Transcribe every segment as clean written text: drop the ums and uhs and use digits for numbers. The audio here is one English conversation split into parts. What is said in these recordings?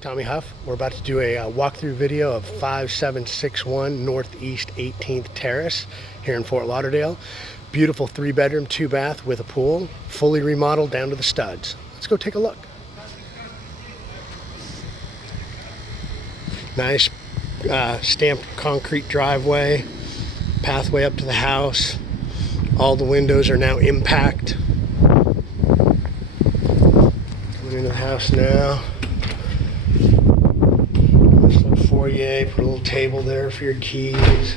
Tommy Huff. We're about to do a walkthrough video of 5761 Northeast 18th Terrace here in Fort Lauderdale. Beautiful 3-bedroom, 2-bath with a pool, fully remodeled down to the studs. Let's go take a look. Nice stamped concrete driveway, pathway up to the house. All the windows are now impact. Coming into the house now. Foyer, put a little table there for your keys.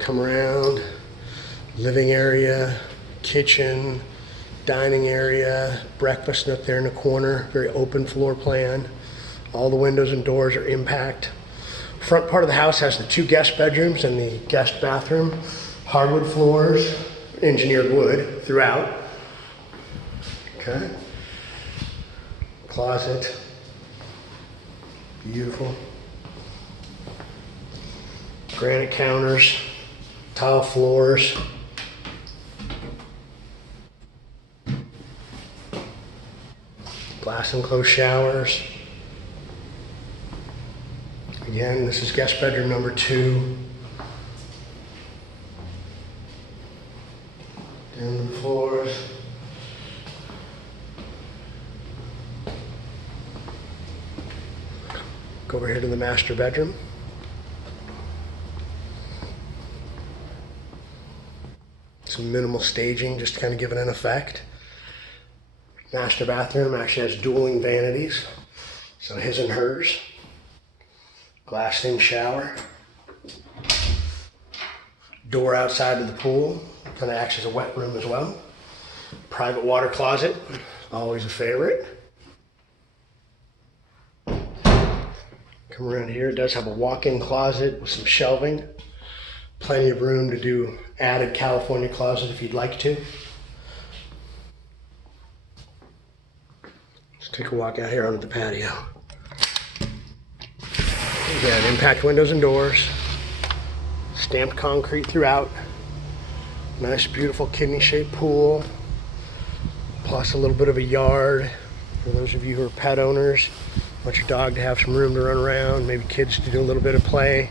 Come around, living area, kitchen, dining area, breakfast nook there in the corner, very open floor plan. All the windows and doors are impact. Front part of the house has the 2 guest bedrooms and the guest bathroom. Hardwood floors, engineered wood throughout. Okay. Closet. Beautiful. Granite counters, tile floors. Glass enclosed showers. Again, this is guest bedroom number 2. Down the floors. Go over here to the master bedroom. Some minimal staging, just to kind of give it an effect. Master bathroom actually has dueling vanities, so his and hers. Glassed in shower. Door outside of the pool, kind of acts as a wet room as well. Private water closet, always a favorite. Come around here, it does have a walk-in closet with some shelving. Plenty of room to do added California closet if you'd like to. Let's take a walk out here onto the patio. Again, impact windows and doors. Stamped concrete throughout. Nice, beautiful kidney-shaped pool. Plus a little bit of a yard for those of you who are pet owners. Want your dog to have some room to run around, maybe kids to do a little bit of play.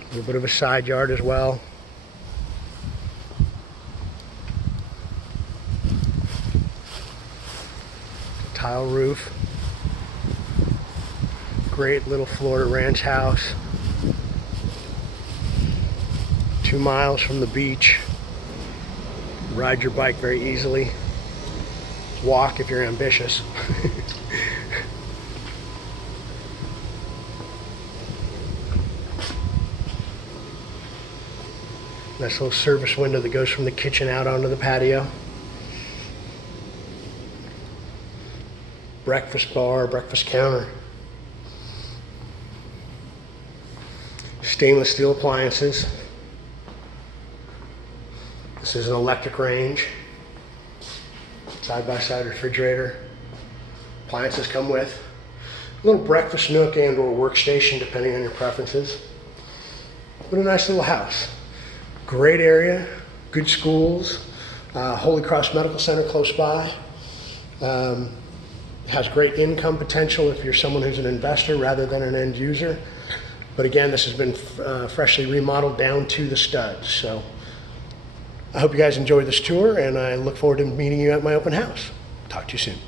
A little bit of a side yard as well. Tile roof. Great little Florida ranch house. 2 miles from the beach. Ride your bike very easily. Walk if you're ambitious. Nice little service window that goes from the kitchen out onto the patio. Breakfast bar, breakfast counter. Stainless steel appliances. This is an electric range. Side-by-side refrigerator. Appliances come with. A little breakfast nook and or workstation depending on your preferences. But a nice little house. Great area, good schools. Holy Cross Medical Center close by. Has great income potential if you're someone who's an investor rather than an end user. But again, this has been freshly remodeled down to the studs. So I hope you guys enjoyed this tour, and I look forward to meeting you at my open house. Talk to you soon.